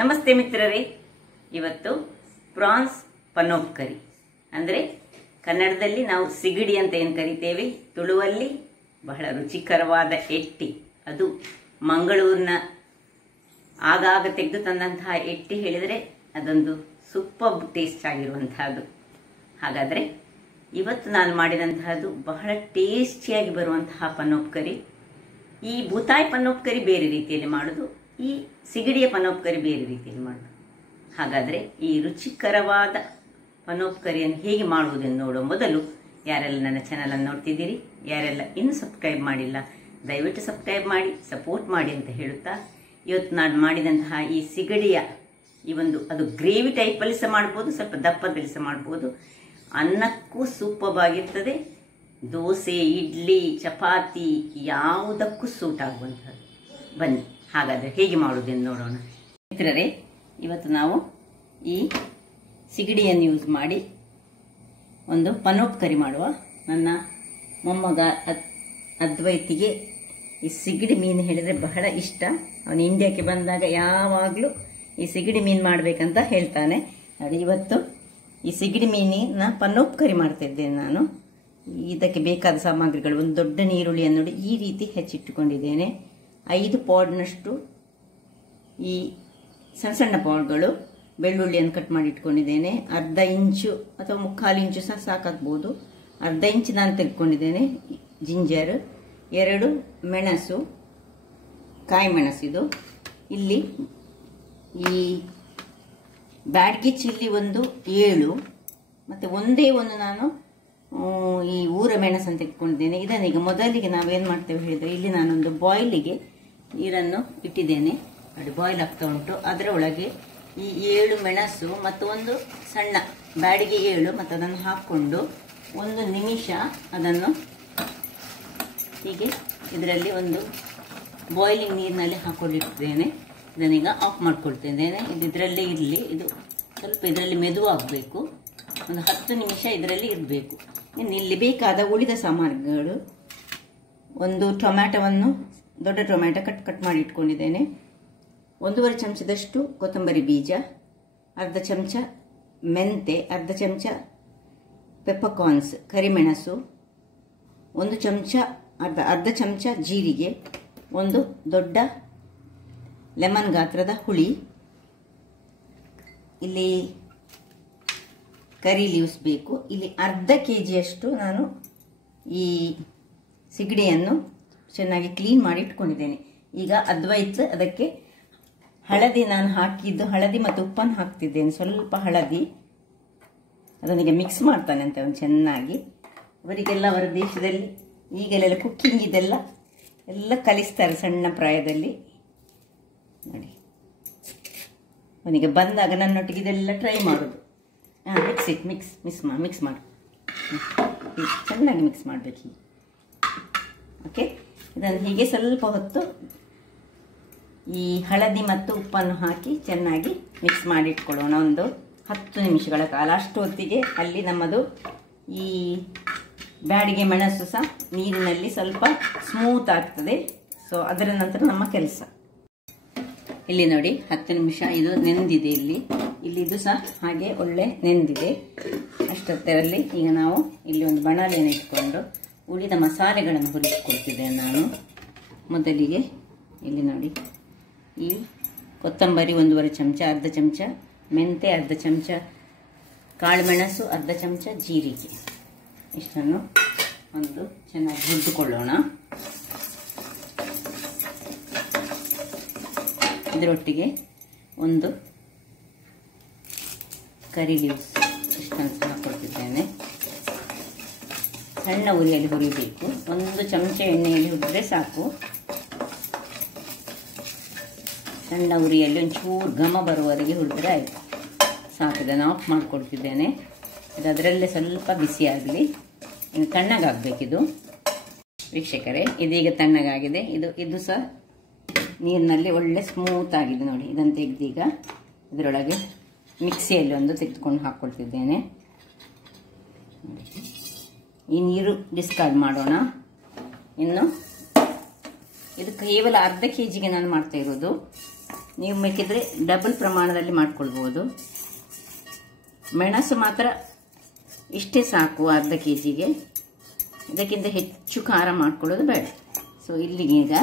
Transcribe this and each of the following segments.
ನಮಸ್ತೆ ಮಿತ್ರರೇ, ಇವತ್ತು ಪ್ರಾನ್ಸ್ ಪನೋಪ್ ಕರಿ ಅಂದರೆ ಕನ್ನಡದಲ್ಲಿ ನಾವು ಸಿಗಡಿ ಅಂತ ಏನು ಕರಿತೇವೆ, ತುಳುವಲ್ಲಿ ಬಹಳ ರುಚಿಕರವಾದ ಎಟ್ಟಿ. ಅದು ಮಂಗಳೂರಿನ ಆಗಾಗ ತೆಗೆದು ತಂದಂತಹ ಎಟ್ಟಿ ಹೇಳಿದರೆ ಅದೊಂದು ಸೂಪರ್ ಟೇಸ್ಟ್ ಆಗಿರುವಂತಹದ್ದು. ಹಾಗಾದರೆ ಇವತ್ತು ನಾನು ಮಾಡಿದಂತಹದ್ದು ಬಹಳ ಟೇಸ್ಟಿಯಾಗಿ ಬರುವಂತಹ ಪನೋಪ್ ಕರಿ. ಈ ಬೂತಾಯಿ ಪನೋಪ್ ಕರಿ ಬೇರೆ ರೀತಿಯಲ್ಲಿ ಮಾಡೋದು, ಈ ಸಿಗಡಿಯ ಪನೋಪ್ ಕರಿ ಬೇರೆ ರೀತಿಯಲ್ಲಿ ಮಾಡೋದು. ಹಾಗಾದರೆ ಈ ರುಚಿಕರವಾದ ಪನೋಪ್ ಕರಿಯನ್ನು ಹೇಗೆ ಮಾಡುವುದೆಂದು ನೋಡುವ ಮೊದಲು ಯಾರೆಲ್ಲ ನನ್ನ ಚಾನಲನ್ನು ನೋಡ್ತಿದ್ದೀರಿ, ಯಾರೆಲ್ಲ ಇನ್ನೂ ಸಬ್ಸ್ಕ್ರೈಬ್ ಮಾಡಿಲ್ಲ, ದಯವಿಟ್ಟು ಸಬ್ಸ್ಕ್ರೈಬ್ ಮಾಡಿ ಸಪೋರ್ಟ್ ಮಾಡಿ ಅಂತ ಹೇಳುತ್ತಾ, ಇವತ್ತು ನಾನು ಮಾಡಿದಂತಹ ಈ ಸಿಗಡಿಯ ಈ ಒಂದು ಅದು ಗ್ರೇವಿ ಟೈಪಲ್ಲಿ ಸಹ ಮಾಡ್ಬೋದು, ಸ್ವಲ್ಪ ದಪ್ಪದಲ್ಲಿ ಸಹ ಮಾಡ್ಬೋದು. ಅನ್ನಕ್ಕೂ ಸೂಪರ್ ಆಗಿರ್ತದೆ, ದೋಸೆ, ಇಡ್ಲಿ, ಚಪಾತಿ ಯಾವುದಕ್ಕೂ ಸೂಟ್ ಆಗುವಂಥದ್ದು. ಬನ್ನಿ ಹಾಗಾದರೆ ಹೇಗೆ ಮಾಡುವುದೆಂದು ನೋಡೋಣ. ಮಿತ್ರರೇ, ಇವತ್ತು ನಾವು ಈ ಸಿಗಡಿಯನ್ನು ಯೂಸ್ ಮಾಡಿ ಒಂದು ಪನೋಪ್ ಕರಿ ಮಾಡುವ. ನನ್ನ ಮೊಮ್ಮಗ ಅದ್ವೈತಿಗೆ ಈ ಸಿಗಡಿ ಮೀನು ಹೇಳಿದರೆ ಬಹಳ ಇಷ್ಟ. ಅವನು ಇಂಡಿಯಾಕ್ಕೆ ಬಂದಾಗ ಯಾವಾಗಲೂ ಈ ಸಿಗಡಿ ಮೀನು ಮಾಡಬೇಕಂತ ಹೇಳ್ತಾನೆ. ನೋಡಿ, ಇವತ್ತು ಈ ಸಿಗಡಿ ಮೀನಿನ ಪನೋಪ್ ಕರಿ ಮಾಡ್ತಾ ಇದ್ದೇನೆ ನಾನು. ಇದಕ್ಕೆ ಬೇಕಾದ ಸಾಮಗ್ರಿಗಳು: ಒಂದು ದೊಡ್ಡ ನೀರುಳ್ಳಿಯನ್ನು ನೋಡಿ ಈ ರೀತಿ ಹೆಚ್ಚಿಟ್ಟುಕೊಂಡಿದ್ದೇನೆ, 5 ಪಾಡ್ನಷ್ಟು ಈ ಸಣ್ಣ ಸಣ್ಣ ಪಾಡ್ಗಳು ಬೆಳ್ಳುಳ್ಳಿಯನ್ನು ಕಟ್ ಮಾಡಿ ಇಟ್ಕೊಂಡಿದ್ದೇನೆ. ಅರ್ಧ ಇಂಚು ಅಥವಾ 3/4 ಇಂಚು ಸಹ ಸಾಕಾಗ್ಬೋದು. ಅರ್ಧ ಇಂಚು ನಾನು ತೆಗೆದುಕೊಂಡಿದ್ದೇನೆ ಜಿಂಜರ್, 2 ಮೆಣಸು, ಕಾಯಿ ಮೆಣಸಿದು. ಇಲ್ಲಿ ಈ ಬ್ಯಾಡ್ಗಿ ಚಿಲ್ಲಿ ಒಂದು 7 ಮತ್ತು ಒಂದೇ ಒಂದು ನಾನು ಈ ಊರ ಮೆಣಸನ್ನು ತೆಗೆದುಕೊಂಡಿದ್ದೇನೆ. ಇದನ್ನೀಗ ಮೊದಲಿಗೆ ನಾವೇನು ಮಾಡ್ತೇವೆ ಹೇಳಿದರೆ, ಇಲ್ಲಿ ನಾನೊಂದು ಬಾಯ್ಲಿಗೆ ನೀರನ್ನು ಇಟ್ಟಿದ್ದೇನೆ. ನೋಡಿ, ಬಾಯ್ಲ್ ಆಗ್ತಾ ಉಂಟು. ಅದರ ಒಳಗೆ ಈ 7 ಮೆಣಸು ಮತ್ತು ಒಂದು ಸಣ್ಣ ಬ್ಯಾಡಿಗೆ 7 ಮತ್ತು ಅದನ್ನು ಹಾಕ್ಕೊಂಡು 1 ನಿಮಿಷ ಅದನ್ನು ಹೀಗೆ ಇದರಲ್ಲಿ ಒಂದು ಬಾಯ್ಲಿಂಗ್ ನೀರಿನಲ್ಲಿ ಹಾಕೊಂಡಿರ್ತೇನೆ. ಇದನ್ನೀಗ ಆಫ್ ಮಾಡ್ಕೊಳ್ತಿದ್ದೇನೆ. ಇದು ಇದರಲ್ಲೇ ಇರಲಿ, ಇದು ಸ್ವಲ್ಪ ಇದರಲ್ಲಿ ಮೆದುವಾಗಬೇಕು. ಒಂದು 10 ನಿಮಿಷ ಇದರಲ್ಲಿ ಇರಬೇಕು. ಇನ್ನು ಇಲ್ಲಿ ಬೇಕಾದ ಉಳಿದ ಸಾಮಗ್ರಿಗಳು: ಒಂದು ಟೊಮ್ಯಾಟೊವನ್ನು, ದೊಡ್ಡ ಟೊಮ್ಯಾಟೊ ಕಟ್ ಮಾಡಿ ಇಟ್ಕೊಂಡಿದ್ದೇನೆ, 1/2 ಚಮಚದಷ್ಟು ಕೊತ್ತಂಬರಿ ಬೀಜ, ಅರ್ಧ ಚಮಚ ಮೆಂತೆ, ಅರ್ಧ ಚಮಚ ಪೆಪ್ಪರ್ಕಾರ್ನ್ಸ್ ಕರಿಮೆಣಸು, 1 ಚಮಚ ಅರ್ಧ ಚಮಚ ಜೀರಿಗೆ, ಒಂದು ದೊಡ್ಡ ಲೆಮನ್ ಗಾತ್ರದ ಹುಳಿ, ಇಲ್ಲಿ ಕರಿ ಲೀವ್ಸ್ ಬೇಕು. ಇಲ್ಲಿ ಅರ್ಧ ಕೆಜಿಯಷ್ಟು ನಾನು ಈ ಸಿಗಡಿಯನ್ನು ಚೆನ್ನಾಗಿ ಕ್ಲೀನ್ ಮಾಡಿ ಇಟ್ಕೊಂಡಿದ್ದೇನೆ. ಈಗ ಅದ್ವೈತ್ ಅದಕ್ಕೆ ಹಳದಿ ನಾನು ಹಾಕಿದ್ದು, ಹಳದಿ ಮತ್ತು ಉಪ್ಪನ್ನು ಹಾಕ್ತಿದ್ದೇನೆ. ಸ್ವಲ್ಪ ಹಳದಿ, ಅದನ್ನೀಗ ಮಿಕ್ಸ್ ಮಾಡ್ತಾನೆ ಅಂತ ಅವನು ಚೆನ್ನಾಗಿ. ಅವರಿಗೆಲ್ಲ ಅವರ ದೇಶದಲ್ಲಿ ಈಗಲೆಲ್ಲ ಕುಕ್ಕಿಂಗ್ ಇದೆಲ್ಲ ಎಲ್ಲ ಕಲಿಸ್ತಾರೆ ಸಣ್ಣ ಪ್ರಾಯದಲ್ಲಿ. ನೋಡಿ, ಅವನಿಗೆ ಬಂದಾಗ ನನ್ನೊಟ್ಟಿಗೆ ಇದೆಲ್ಲ ಟ್ರೈ ಮಾಡೋದು. ಮಿಕ್ಸ್ ಮಾಡು, ಚೆನ್ನಾಗಿ ಮಿಕ್ಸ್ ಮಾಡಬೇಕು. ಓಕೆ, ಇದನ್ನು ಹೀಗೆ ಸ್ವಲ್ಪ ಹೊತ್ತು ಈ ಹಳದಿ ಮತ್ತು ಉಪ್ಪನ್ನು ಹಾಕಿ ಚೆನ್ನಾಗಿ ಮಿಕ್ಸ್ ಮಾಡಿ ಇಟ್ಕೊಳ್ಳೋಣ, ಒಂದು 10 ನಿಮಿಷಗಳ ಕಾಲ. ಅಷ್ಟು ಹೊತ್ತಿಗೆ ಅಲ್ಲಿ ನಮ್ಮದು ಈ ಬ್ಯಾಡಿಗೆ ಮೆಣಸು ಸಹ ನೀರಿನಲ್ಲಿ ಸ್ವಲ್ಪ ಸ್ಮೂತ್ ಆಗ್ತದೆ. ಸೊ ಅದರ ನಂತರ ನಮ್ಮ ಕೆಲಸ. ಇಲ್ಲಿ ನೋಡಿ, 10 ನಿಮಿಷ ಇದು ನೆಂದಿದೆ. ಇಲ್ಲಿ ಇದು ಸಹ ಹಾಗೆ ಒಳ್ಳೆ ನೆಂದಿದೆ. ಅಷ್ಟೊತ್ತರಲ್ಲಿ ಈಗ ನಾವು ಇಲ್ಲಿ ಒಂದು ಬಾಣಲೆಯನ್ನು ಇಟ್ಕೊಂಡು ಉಳಿದ ಮಸಾಲೆಗಳನ್ನು ಹುರಿಸಿಕೊಳ್ತಿದ್ದೇನೆ ನಾನು. ಮೊದಲಿಗೆ ಇಲ್ಲಿ ನೋಡಿ, ಈ ಕೊತ್ತಂಬರಿ 1/2 ಚಮಚ, ಅರ್ಧ ಚಮಚ ಮೆಂತೆ, ಅರ್ಧ ಚಮಚ ಕಾಳುಮೆಣಸು, ಅರ್ಧ ಚಮಚ ಜೀರಿಗೆ, ಇಷ್ಟನ್ನು ಒಂದು ಚೆನ್ನಾಗಿ ಹುರಿದುಕೊಳ್ಳೋಣ. ಇದರೊಟ್ಟಿಗೆ ಒಂದು ಕರಿ ಲೀವ್ಸ್ ಇಷ್ಟನ್ನು ಹಾಕೊಳ್ತಿದ್ದೇನೆ. ಸಣ್ಣ ಉರಿಯಲ್ಲಿ ಹುರಿಬೇಕು, 1 ಚಮಚ ಎಣ್ಣೆಯಲ್ಲಿ ಹುರಿದ್ರೆ ಸಾಕು. ಸಣ್ಣ ಉರಿಯಲ್ಲಿ ಒಂಚೂರು ಘಮ ಬರುವವರೆಗೆ ಹುರಿದ್ರೆ ಆಯಿತು, ಸಾಕು. ಇದನ್ನು ಆಫ್ ಮಾಡಿಕೊಳ್ತಿದ್ದೇನೆ. ಇದು ಅದರಲ್ಲೇ ಸ್ವಲ್ಪ ಬಿಸಿ ಆಗಲಿ, ಇನ್ನು ತಣ್ಣಗಾಗಬೇಕಿದು. ವೀಕ್ಷಕರೇ, ಇದೀಗ ತಣ್ಣಗಾಗಿದೆ. ಇದು ಸಹ ನೀರಿನಲ್ಲಿ ಒಳ್ಳೆ ಸ್ಮೂತ್ ಆಗಿದೆ. ನೋಡಿ, ಇದನ್ನು ತೆಗೆದೀಗ ಇದರೊಳಗೆ ಮಿಕ್ಸಿಯಲ್ಲಿ ಒಂದು ತೆಗೆದುಕೊಂಡು ಹಾಕ್ಕೊಳ್ತಿದ್ದೇನೆ. ಈ ನೀರು ಡಿಸ್ಕಾರ್ಡ್ ಮಾಡೋಣ. ಇನ್ನು ಇದು ಕೇವಲ ಅರ್ಧ ಕೆಜಿಗೆ ನಾನು ಮಾಡ್ತಾ ಇರೋದು. ನೀವು ಬೇಕಿದ್ರೆ ಡಬಲ್ ಪ್ರಮಾಣದಲ್ಲಿ ಮಾಡ್ಕೊಳ್ಬೋದು. ಮೆಣಸು ಮಾತ್ರ ಇಷ್ಟೇ ಸಾಕು, ಅರ್ಧ kg. ಇದಕ್ಕಿಂತ ಹೆಚ್ಚು ಖಾರ ಮಾಡ್ಕೊಳ್ಳೋದು ಬೇಡ. ಸೊ ಇಲ್ಲಿಗೆ ಈಗ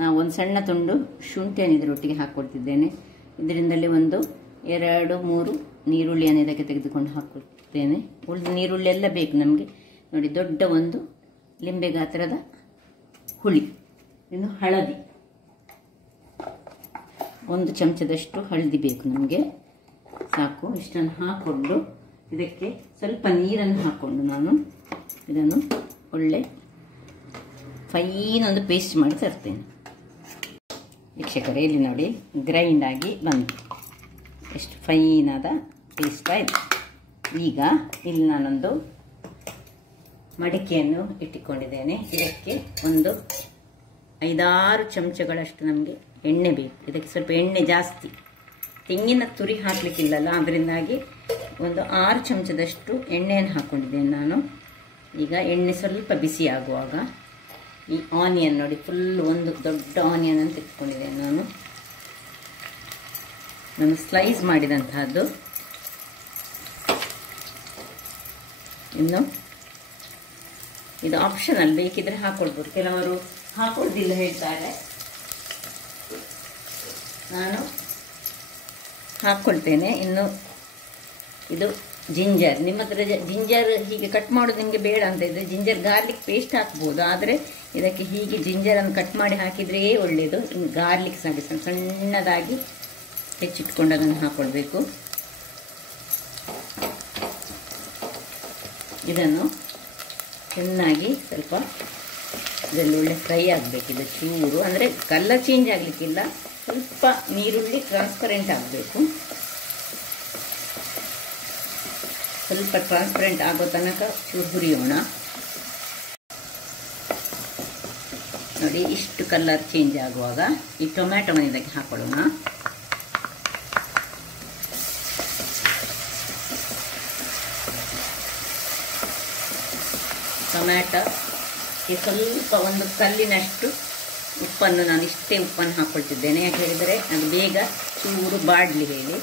ನಾವು ಒಂದು ಸಣ್ಣ ತುಂಡು ಶುಂಠಿಯನ್ನು ಇದರೊಟ್ಟಿಗೆ ಹಾಕ್ಕೊಳ್ತಿದ್ದೇನೆ. ಇದರಿಂದಲೇ 1, 2, 3 ನೀರುಳ್ಳಿಯನ್ನು ಇದಕ್ಕೆ ತೆಗೆದುಕೊಂಡು ಹಾಕ್ಕೊಳ್ತೇನೆ. ಉಳಿದ ನೀರುಳ್ಳಿ ಎಲ್ಲ ಬೇಕು ನಮಗೆ. ನೋಡಿ, ದೊಡ್ಡ ಒಂದು ಲಿಂಬೆ ಗಾತ್ರದ ಹುಳಿ. ಇನ್ನು ಹಳದಿ, 1 ಚಮಚದಷ್ಟು ಹಳದಿ ಬೇಕು ನಮಗೆ, ಸಾಕು. ಇಷ್ಟನ್ನು ಹಾಕ್ಕೊಂಡು ಇದಕ್ಕೆ ಸ್ವಲ್ಪ ನೀರನ್ನು ಹಾಕ್ಕೊಂಡು ನಾನು ಇದನ್ನು ಒಳ್ಳೆ ಫೈನ್ ಒಂದು ಪೇಸ್ಟ್ ಮಾಡಿ ತರ್ತೇನೆ. ವೀಕ್ಷಕರೇ, ಇಲ್ಲಿ ನೋಡಿ ಗ್ರೈಂಡ್ ಆಗಿ ಬಂತು. ಎಷ್ಟು ಫೈನ್ ಆದ ಪೇಸ್ಟ್ ಆಯಿತು. ಈಗ ಇಲ್ಲಿ ನಾನೊಂದು ಮಡಿಕೆಯನ್ನು ಇಟ್ಟುಕೊಂಡಿದ್ದೇನೆ. ಇದಕ್ಕೆ ಒಂದು 5-6 ಚಮಚಗಳಷ್ಟು ನಮಗೆ ಎಣ್ಣೆ ಬೇಕು. ಇದಕ್ಕೆ ಸ್ವಲ್ಪ ಎಣ್ಣೆ ಜಾಸ್ತಿ, ತೆಂಗಿನ ತುರಿ ಹಾಕಲಿಕ್ಕಿಲ್ಲಲ್ಲ, ಅದರಿಂದಾಗಿ ಒಂದು 6 ಚಮಚದಷ್ಟು ಎಣ್ಣೆಯನ್ನು ಹಾಕ್ಕೊಂಡಿದ್ದೇನೆ ನಾನು. ಈಗ ಎಣ್ಣೆ ಸ್ವಲ್ಪ ಬಿಸಿ ಆಗುವಾಗ ಈ ಆನಿಯನ್ ನೋಡಿ, ಫುಲ್ ಒಂದು ದೊಡ್ಡ ಆನಿಯನ್ ಅಂತ ಇಟ್ಕೊಂಡಿದ್ದೇನೆ ನಾನು ಸ್ಲೈಸ್ ಮಾಡಿದಂತಹದ್ದು. ಇನ್ನು ಇದು ಆಪ್ಷನಲ್, ಬೇಕಿದ್ರೆ ಹಾಕೊಳ್ಬೋದು, ಕೆಲವರು ಹಾಕೊಳ್ಳೋದಿಲ್ಲ ಹೇಳ್ತಾರೆ. ನಾನು ಹಾಕ್ಕೊಳ್ತೇನೆ. ಇನ್ನು ಇದು ಜಿಂಜರ್, ನಿಮ್ಮ ಹತ್ರ ಜಿಂಜರ್ ಹೀಗೆ ಕಟ್ ಮಾಡೋದು ನಿಮಗೆ ಬೇಡ ಅಂತ ಇದ್ದರೆ ಜಿಂಜರ್ ಗಾರ್ಲಿಕ್ ಪೇಸ್ಟ್ ಹಾಕ್ಬೋದು. ಆದರೆ ಇದಕ್ಕೆ ಹೀಗೆ ಜಿಂಜರನ್ನು ಕಟ್ ಮಾಡಿ ಹಾಕಿದ್ರೇ ಒಳ್ಳೆಯದು. ಗಾರ್ಲಿಕ್ ಸಣ್ಣದಾಗಿ ಹೆಚ್ಚಿಟ್ಕೊಂಡು ಅದನ್ನು ಹಾಕ್ಕೊಳ್ಬೇಕು. ಇದನ್ನು ಚೆನ್ನಾಗಿ ಸ್ವಲ್ಪ ಇದರಲ್ಲಿ ಒಳ್ಳೆ ಫ್ರೈ ಆಗಬೇಕು. ಇದು ಚೂರು ಅಂದರೆ ಕಲರ್ ಚೇಂಜ್ ಆಗಲಿಕ್ಕಿಲ್ಲ, ಸ್ವಲ್ಪ ನೀರುಳ್ಳಿ ಟ್ರಾನ್ಸ್ಪರೆಂಟ್ ಆಗಬೇಕು. ಸ್ವಲ್ಪ ಟ್ರಾನ್ಸ್ಪರೆಂಟ್ ಆಗೋ ತನಕ ಚೂರು ಹುರಿಯೋಣ. ನೋಡಿ, ಇಷ್ಟು ಕಲರ್ ಚೇಂಜ್ ಆಗುವಾಗ ಈ ಟೊಮ್ಯಾಟೊವನ್ನು ಇದಕ್ಕೆ ಹಾಕೊಳ್ಳೋಣ. ಟೊಮ್ಯಾಟೊಗೆ ಸ್ವಲ್ಪ ಒಂದು ಕಲ್ಲಿನಷ್ಟು ಉಪ್ಪನ್ನು, ನಾನು ಇಷ್ಟೇ ಉಪ್ಪನ್ನು ಹಾಕ್ಕೊಳ್ತಿದ್ದೇನೆ. ಯಾಕೆ ಹೇಳಿದರೆ ಅದು ಬೇಗ ಚೂರು ಬಾಡಲಿ ಹೇಳಿ.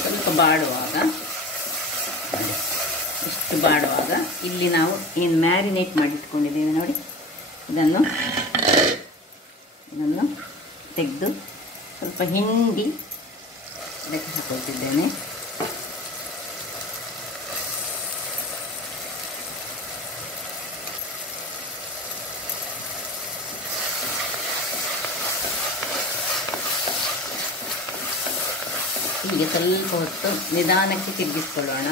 ಸ್ವಲ್ಪ ಬಾಡುವಾಗ, ಇಷ್ಟು ಬಾಡುವಾಗ ಇಲ್ಲಿ ನಾವು ಏನು ಮ್ಯಾರಿನೇಟ್ ಮಾಡಿಟ್ಕೊಂಡಿದ್ದೇವೆ ನೋಡಿ, ಇದನ್ನು ತೆಗೆದು ಸ್ವಲ್ಪ ಹಿಂಡಿ ಇದಕ್ಕೆ ಹಾಕೊಳ್ತಿದ್ದೇನೆ. ಹೀಗೆ ಸ್ವಲ್ಪ ಹೊತ್ತು ನಿಧಾನಕ್ಕೆ ತಿರುಗಿಸ್ಕೊಳ್ಳೋಣ.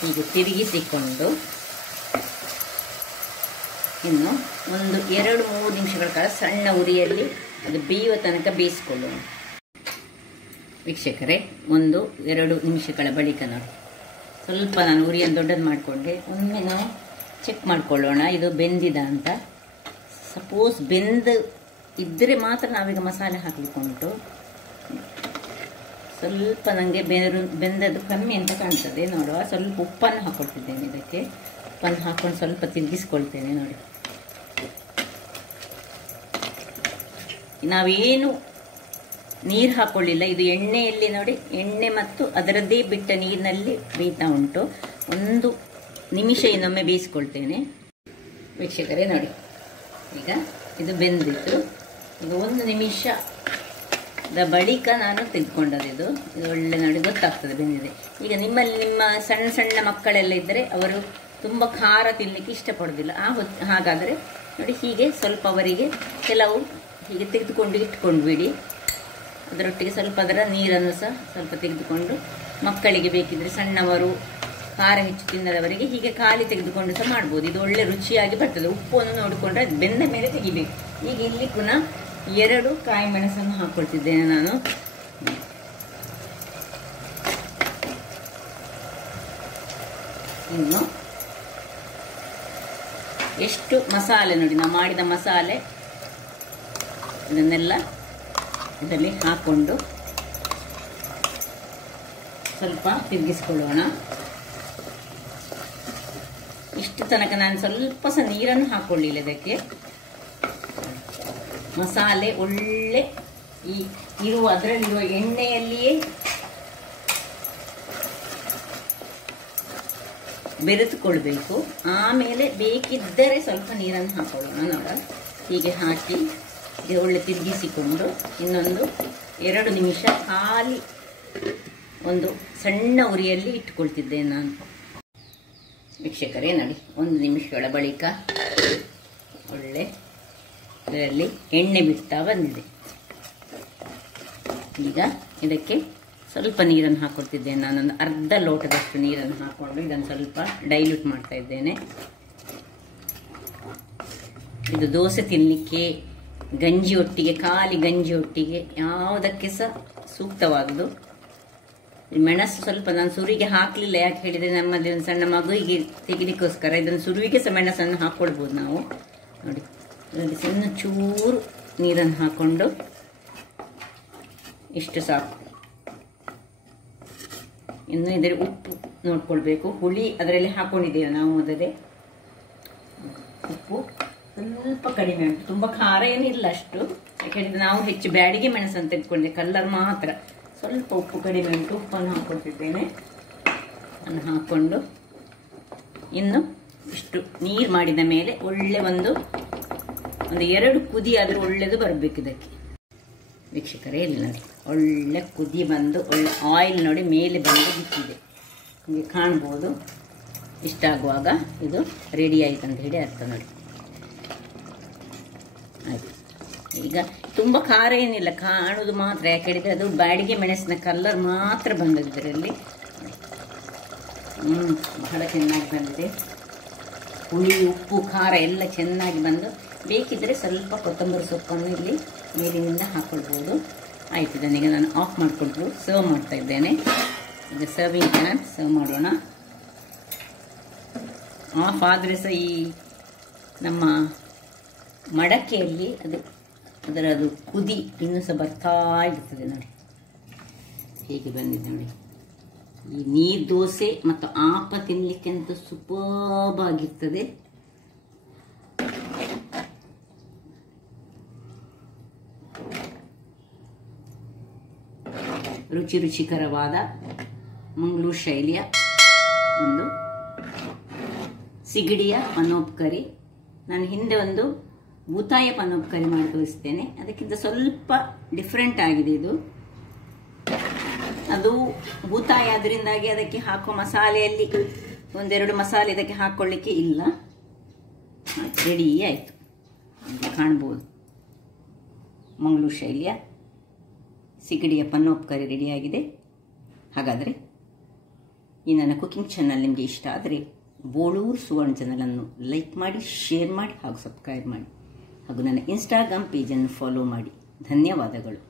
ಹೀಗೆ ತಿರುಗಿಸಿಕೊಂಡು ಇನ್ನು ಒಂದು 2-3 ನಿಮಿಷಗಳ ಕಾಲ ಸಣ್ಣ ಉರಿಯಲ್ಲಿ ಅದು ಬೇಯುವ ತನಕ ಬೇಯಿಸ್ಕೊಳ್ಳೋಣ. ವೀಕ್ಷಕರೇ, 1-2 ನಿಮಿಷಗಳ ಬಳಿಕ ನೋಡಿ, ಸ್ವಲ್ಪ ನಾನು ಉರಿಯನ್ನು ದೊಡ್ಡದು ಮಾಡಿಕೊಂಡೆ. ಒಮ್ಮೆ ನಾವು ಚೆಕ್ ಮಾಡ್ಕೊಳ್ಳೋಣ ಇದು ಬೆಂದಿದ ಅಂತ. ಸಪೋಸ್ ಬೆಂದು ಇದ್ದರೆ ಮಾತ್ರ ನಾವೀಗ ಮಸಾಲೆ ಹಾಕಲಿಕ್ಕೆ ಉಂಟು. ಸ್ವಲ್ಪ ನನಗೆ ಬೆಂದದ್ದು ಕಮ್ಮಿ ಅಂತ ಕಾಣ್ತದೆ. ನೋಡುವ, ಸ್ವಲ್ಪ ಉಪ್ಪನ್ನು ಹಾಕ್ಕೊಳ್ತಿದ್ದೇನೆ ಇದಕ್ಕೆ. ಉಪ್ಪನ್ನು ಹಾಕ್ಕೊಂಡು ಸ್ವಲ್ಪ ತಿರುಗಿಸ್ಕೊಳ್ತೇನೆ. ನೋಡಿ, ನಾವೇನು ನೀರು ಹಾಕ್ಕೊಳ್ಳಿಲ್ಲ, ಇದು ಎಣ್ಣೆಯಲ್ಲಿ ನೋಡಿ, ಎಣ್ಣೆ ಮತ್ತು ಅದರದ್ದೇ ಬಿಟ್ಟ ನೀರಿನಲ್ಲಿ ಬೇಯ್ತಾ ಉಂಟು. 1 ನಿಮಿಷ ಇನ್ನೊಮ್ಮೆ ಬೇಯಿಸ್ಕೊಳ್ತೇನೆ. ವೀಕ್ಷಕರೇ ನೋಡಿ, ಈಗ ಇದು ಬೆಂದಿತ್ತು. ಈಗ 1 ನಿಮಿಷದ ಬಳಿಕ ನಾನು ತೆಗೆದುಕೊಂಡದ್ದು. ಇದು ಒಳ್ಳೆ ನೋಡಿ ಗೊತ್ತಾಗ್ತದೆ ಬೆಂದಿದೆ. ಈಗ ನಿಮ್ಮಲ್ಲಿ ನಿಮ್ಮ ಸಣ್ಣ ಸಣ್ಣ ಮಕ್ಕಳೆಲ್ಲ ಇದ್ದರೆ ಅವರು ತುಂಬ ಖಾರ ತಿನ್ನಲಿಕ್ಕೆ ಇಷ್ಟಪಡೋದಿಲ್ಲ. ಹಾಗಾದರೆ ನೋಡಿ, ಹೀಗೆ ಸ್ವಲ್ಪ ಅವರಿಗೆ ಕೆಲವು ಹೀಗೆ ತೆಗೆದುಕೊಂಡು ಇಟ್ಕೊಂಡು ಬಿಡಿ. ಅದರೊಟ್ಟಿಗೆ ಸ್ವಲ್ಪ ಅದರ ನೀರನ್ನು ಸಹ ಸ್ವಲ್ಪ ತೆಗೆದುಕೊಂಡು, ಮಕ್ಕಳಿಗೆ ಬೇಕಿದ್ರೆ ಸಣ್ಣವರು ಖಾರ ಹೆಚ್ಚು ತಿನ್ನದವರಿಗೆ ಹೀಗೆ ಖಾಲಿ ತೆಗೆದುಕೊಂಡು ಸಹ ಮಾಡ್ಬೋದು. ಇದು ಒಳ್ಳೆ ರುಚಿಯಾಗಿ ಬರ್ತದೆ. ಉಪ್ಪನ್ನು ನೋಡಿಕೊಂಡ್ರೆ ಅದು ಬೆಂದ ಮೇಲೆ ತೆಗಿಬೇಕು. ಈಗ ಇಲ್ಲಿ ಪುನಃ 2 ಕಾಯಿ ಮೆಣಸನ್ನು ಹಾಕ್ಕೊಳ್ತಿದ್ದೇನೆ ನಾನು. ಇನ್ನು ಎಷ್ಟು ಮಸಾಲೆ ನೋಡಿ, ನಾವು ಮಾಡಿದ ಮಸಾಲೆ ಇದನ್ನೆಲ್ಲ ಇದರಲ್ಲಿ ಹಾಕ್ಕೊಂಡು ಸ್ವಲ್ಪ ತಿರುಗಿಸ್ಕೊಳ್ಳೋಣ. ಇಷ್ಟು ತನಕ ನಾನು ಸ್ವಲ್ಪ ಸಹ ನೀರನ್ನು ಹಾಕೊಳ್ಳಿಲ್ಲ ಇದಕ್ಕೆ. ಮಸಾಲೆ ಒಳ್ಳೆ ಅದರಲ್ಲಿರುವ ಎಣ್ಣೆಯಲ್ಲಿಯೇ ಬೆರೆತುಕೊಳ್ಬೇಕು. ಆಮೇಲೆ ಬೇಕಿದ್ದರೆ ಸ್ವಲ್ಪ ನೀರನ್ನು ಹಾಕೊಳ್ಳೋಣ. ನೋಡ, ಹೀಗೆ ಹಾಕಿ ಒಳ್ಳೆ ತಿರುಗಿಸಿಕೊಂಡು ಇನ್ನೊಂದು 2 ನಿಮಿಷ ಖಾಲಿ ಒಂದು ಸಣ್ಣ ಉರಿಯಲ್ಲಿ ಇಟ್ಟುಕೊಳ್ತಿದ್ದೇನೆ ನಾನು. ವೀಕ್ಷಕರೇ ನೋಡಿ, 1 ನಿಮಿಷಗಳ ಬಳಿಕ ಒಳ್ಳೆ ಇದರಲ್ಲಿ ಎಣ್ಣೆ ಬಿಡ್ತಾ ಬಂದಿದೆ. ಈಗ ಇದಕ್ಕೆ ಸ್ವಲ್ಪ ನೀರನ್ನು ಹಾಕೊಳ್ತಿದ್ದೇನೆ. ನಾನೊಂದು ಅರ್ಧ ಲೋಟದಷ್ಟು ನೀರನ್ನು ಹಾಕೊಂಡು ಇದನ್ನು ಸ್ವಲ್ಪ ಡೈಲ್ಯೂಟ್ ಮಾಡ್ತಾ ಇದ್ದೇನೆ. ಇದು ದೋಸೆ ತಿನ್ನಲಿಕ್ಕೆ, ಗಂಜಿ ಒಟ್ಟಿಗೆ, ಖಾಲಿ ಗಂಜಿ ಒಟ್ಟಿಗೆ ಯಾವುದಕ್ಕೆ ಸಹ ಸೂಕ್ತವಾದುದು. ಮೆಣಸು ಸ್ವಲ್ಪ ನಾನು ಸುರಿಗೆ ಹಾಕಲಿಲ್ಲ, ಯಾಕೆ ಹೇಳಿದರೆ ನಮ್ಮಲ್ಲಿ ಒಂದು ಸಣ್ಣ ಮಗುವಿಗೆ ತೆಗಿಲಿಕ್ಕೋಸ್ಕರ ಇದನ್ನು ಸುರುವಿಗೆ ಸಹ ಮೆಣಸನ್ನು ಹಾಕ್ಕೊಳ್ಬೋದು ನಾವು. ನೋಡಿ, ಅದರಲ್ಲಿ ಸಣ್ಣ ಚೂರು ನೀರನ್ನು ಹಾಕ್ಕೊಂಡು ಇಷ್ಟು ಸಾಕು. ಇನ್ನು ಇದರ ಉಪ್ಪು ನೋಡ್ಕೊಳ್ಬೇಕು. ಹುಳಿ ಅದರಲ್ಲಿ ಹಾಕೊಂಡಿದ್ದೇವೆ ನಾವು ಮೊದಲೇ. ಉಪ್ಪು ಸ್ವಲ್ಪ ಕಡಿಮೆ ಉಂಟು, ತುಂಬ ಖಾರ ಏನಿಲ್ಲ ಅಷ್ಟು. ಯಾಕೆಂದರೆ ನಾವು ಹೆಚ್ಚು ಬ್ಯಾಡಿಗೆ ಮೆಣಸನ್ನು ತೆಗೆದುಕೊಂಡಿದ್ದೆ, ಕಲ್ಲರ್ ಮಾತ್ರ. ಸ್ವಲ್ಪ ಉಪ್ಪು ಕಡಿಮೆ ಉಂಟು, ಉಪ್ಪನ್ನು ಹಾಕ್ಕೊಳ್ತಿದ್ದೇನೆ. ಅದನ್ನು ಹಾಕ್ಕೊಂಡು ಇನ್ನು ಇಷ್ಟು ನೀರು ಮಾಡಿದ ಮೇಲೆ ಒಳ್ಳೆ ಒಂದು 2 ಕುದಿ ಆದರೂ ಒಳ್ಳೆಯದು ಬರಬೇಕು ಇದಕ್ಕೆ. ವೀಕ್ಷಕರೇ, ಇಲ್ಲಿ ನೋಡಿ, ಒಳ್ಳೆ ಕುದಿ ಬಂದು ಒಳ್ಳೆ ಆಯಿಲ್ ನೋಡಿ ಮೇಲೆ ಬಂದು ಬಿಟ್ಟಿದೆ, ನಿಮಗೆ ಕಾಣ್ಬೋದು. ಇಷ್ಟಾಗುವಾಗ ಇದು ರೆಡಿ ಆಯ್ತು ಅಂತ ಹೇಳಿ ಅರ್ಥ. ನೋಡಿ, ಆಯ್ತು. ಈಗ ತುಂಬ ಖಾರ ಏನಿಲ್ಲ, ಕಾಣುವುದು ಮಾತ್ರ. ಯಾಕೆ ಹೇಳಿದರೆ ಅದು ಬ್ಯಾಡಿಗೆ ಮೆಣಸಿನ ಕಲ್ಲರ್ ಮಾತ್ರ ಬಂದದ್ದು ಇದರಲ್ಲಿ. ಬಹಳ ಚೆನ್ನಾಗಿ ಬಂದಿದೆ. ಹುಳಿ, ಉಪ್ಪು, ಖಾರ ಎಲ್ಲ ಚೆನ್ನಾಗಿ ಬಂದು, ಬೇಕಿದ್ದರೆ ಸ್ವಲ್ಪ ಕೊತ್ತಂಬರಿ ಸೊಪ್ಪನ್ನು ಇಲ್ಲಿ ಮೇಲಿನಿಂದ ಹಾಕ್ಕೊಳ್ಬೋದು. ಆಯಿತು, ಇದನ್ನೀಗ ನಾನು ಆಫ್ ಮಾಡಿಕೊಂಡು ಸರ್ವ್ ಮಾಡ್ತಾ ಇದ್ದೇನೆ. ಈಗ ಸರ್ವಿಂಗ್ ಪ್ಯಾನ್ ಸರ್ವ್ ಮಾಡೋಣ. ಆಫ್ ಆದರೆ ಸಹ ಈ ನಮ್ಮ ಮಡಕೆಯಲ್ಲಿ ಅದರದು ಕುದಿ ಇನ್ನೂ ಸಹ ಬರ್ತಾ ಇರ್ತದೆ. ನೋಡಿ ಹೇಗೆ ಬಂದಿದೆ ನೋಡಿ. ಈ ನೀರು ದೋಸೆ ಮತ್ತು ಆಪ ತಿನ್ನಲಿಕ್ಕೆ ಅಂತೂ ಸೂಪರ್ಬ್ ಆಗಿರ್ತದೆ. ರುಚಿಕರವಾದ ಮಂಗಳೂರು ಶೈಲಿಯ ಒಂದು ಸಿಗಡಿಯ ಪನೋಪ್ ಕರಿ. ನಾನು ಹಿಂದೆ ಒಂದು ಭೂತಾಯ ಪನೋಪ್ ಕರಿ ಮಾಡಿ ತೋರಿಸ್ತೇನೆ. ಅದಕ್ಕಿಂತ ಸ್ವಲ್ಪ ಡಿಫ್ರೆಂಟ್ ಆಗಿದೆ ಇದು. ಅದು ಭೂತಾಯ ಅದರಿಂದಾಗಿ ಅದಕ್ಕೆ ಹಾಕುವ ಮಸಾಲೆಯಲ್ಲಿ 1-2 ಮಸಾಲೆ ಇದಕ್ಕೆ ಹಾಕೊಳ್ಳಿಕ್ಕೆ ಇಲ್ಲ. ರೆಡಿ ಆಯಿತು, ಕಾಣ್ಬೋದು. ಮಂಗಳೂರು ಶೈಲಿಯ ಸಿಗಡಿಯ ಪನ್ನೋಪ್ ಕರಿ ರೆಡಿಯಾಗಿದೆ. ಹಾಗಾದರೆ ಈ ನನ್ನ ಕುಕಿಂಗ್ ಚಾನಲ್ ನಿಮಗೆ ಇಷ್ಟ ಆದರೆ ಬೋಳೂರು ಸುವರ್ಣ ಚಾನಲನ್ನು ಲೈಕ್ ಮಾಡಿ, ಶೇರ್ ಮಾಡಿ ಹಾಗೂ ಸಬ್ಸ್ಕ್ರೈಬ್ ಮಾಡಿ. ಹಾಗೂ ನನ್ನ ಇನ್ಸ್ಟಾಗ್ರಾಮ್ ಪೇಜನ್ನು ಫಾಲೋ ಮಾಡಿ. ಧನ್ಯವಾದಗಳು.